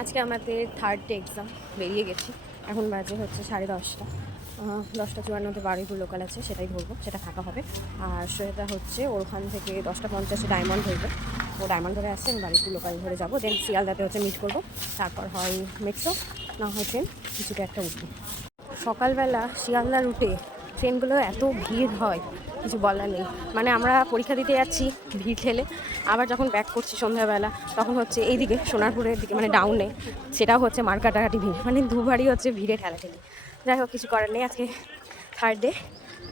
আজকে আমাদের third day exam, বেরিয়ে গেছি। এখন বাজে হচ্ছে 10:30। 10:54-তে বারুইপুর লোকাল আছে, সেটাই ধরবো, সেটা ফাঁকা হবে। আর সেটা হচ্ছে ওখান থেকে 10:50-এ ডায়মন্ড ধরবে। ও ডায়মন্ড ধরে আসছে, আমি বারুইপুর লোকাল ধরে যাবো। দেন শিয়ালদাতে হচ্ছে মিট করবো, তারপর হয় মেট্রো, না হয় ট্রেন, কিছুটা একটা উঠবো। সকালবেলা শিয়ালদা রুটে ট্রেনগুলো এত ভিড় হয়, কিছু বলার নেই। মানে আমরা পরীক্ষা দিতে যাচ্ছি ভিড় ঠেলে, আবার যখন ব্যাক করছি সন্ধ্যাবেলা তখন হচ্ছে এইদিকে সোনারপুরের দিকে, মানে ডাউনে, সেটাও হচ্ছে মার কাটাকাটি ভিড়, মানে দুবারই হচ্ছে ভিড়ে ঠেলাঠেলি। যাই হোক, কিছু করার নেই। আজকে থার্ড ডে,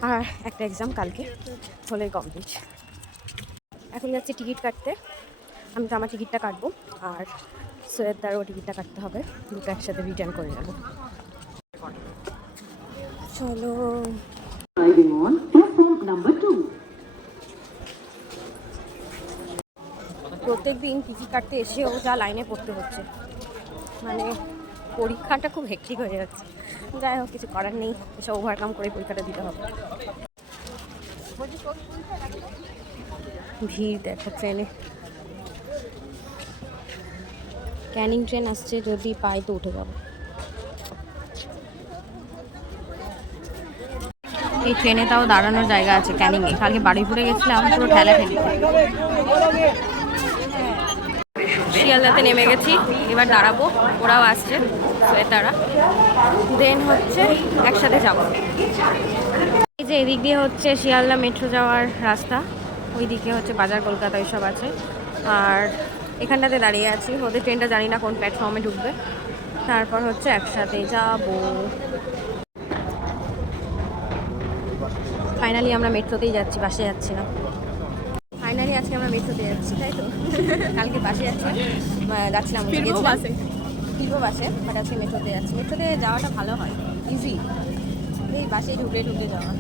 আর একটা এক্সাম কালকে হলেই কমপ্লিট। এখন যাচ্ছি টিকিট কাটতে। আমি তো আমার টিকিটটা কাটবো, আর সৈয়দদারও টিকিটটা কাটতে হবে, দুটো একসাথে রিটার্ন করে যাবো। চলো। প্রত্যেক দিন টিকিট কাটতে এসেও যা লাইনে পড়তে হচ্ছে, মানে পরীক্ষাটা খুব হেক্টিক হয়ে যাচ্ছে। যাই হোক, কিছু করার নেই, এসব ওভারকাম করে পরীক্ষাটা দিতে হবে। ভিড় দেখো ট্রেনে। ক্যানিং ট্রেন আসছে, যদি পাই তো উঠে যাবো। এই ট্রেনে তাও দাঁড়ানোর জায়গা আছে ক্যানিংয়ে। কালকে বারুইপুরে গেছিলাম, পুরো ঠেলাঠেলি। শিয়ালদাতে নেমে গেছি, এবার দাঁড়াবো, ওরাও আসছে তারা, দেন হচ্ছে একসাথে যাব। এই যে এদিক দিয়ে হচ্ছে শিয়ালদা মেট্রো যাওয়ার রাস্তা, ওই দিকে হচ্ছে বাজার কলকাতা এইসব আছে। আর এখানটাতে দাঁড়িয়ে আছি, ওদের ট্রেনটা জানি না কোন প্ল্যাটফর্মে ঢুকবে, তারপর হচ্ছে একসাথে যাব। ফাইনালি আমরা মেট্রোতেই যাচ্ছি, বাসে যাচ্ছি না। ফাইনালি আজকে আমরা মেট্রোতে যাচ্ছি, তাই তো? কালকে বাসে যাচ্ছিলাম ফিরবো বাসে, বাট আজকে মেট্রোতে যাচ্ছি। মেট্রোতে যাওয়াটা ভালো হয়, ইজি। এই বাসে ঢুকে ঢুকে যাওয়া।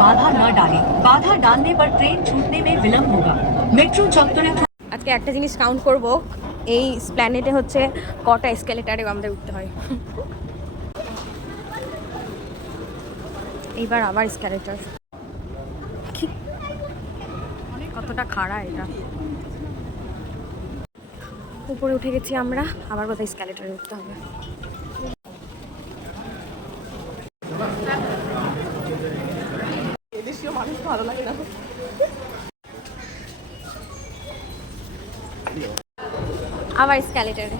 বাধা না ডালে, বাধা ডালনে পর ট্রেন ছুটনে মে বিলম্ব হোগা। মেট্রো চত্বরে আজকে একটা জিনিস কাউন্ট করব, এই প্ল্যানেটে হচ্ছে কটা এসকেলেটারে আমাদের উঠতে হয়। এইবার আবার এসকেলেটার, কতটা খাড়া এটা। উপরে উঠে গেছি আমরা, আবার কোথায় এসকেলেটারে উঠতে হবে। এদেশীয় মানুষ ভালো লাগে না। আবার এসকেলেটারে।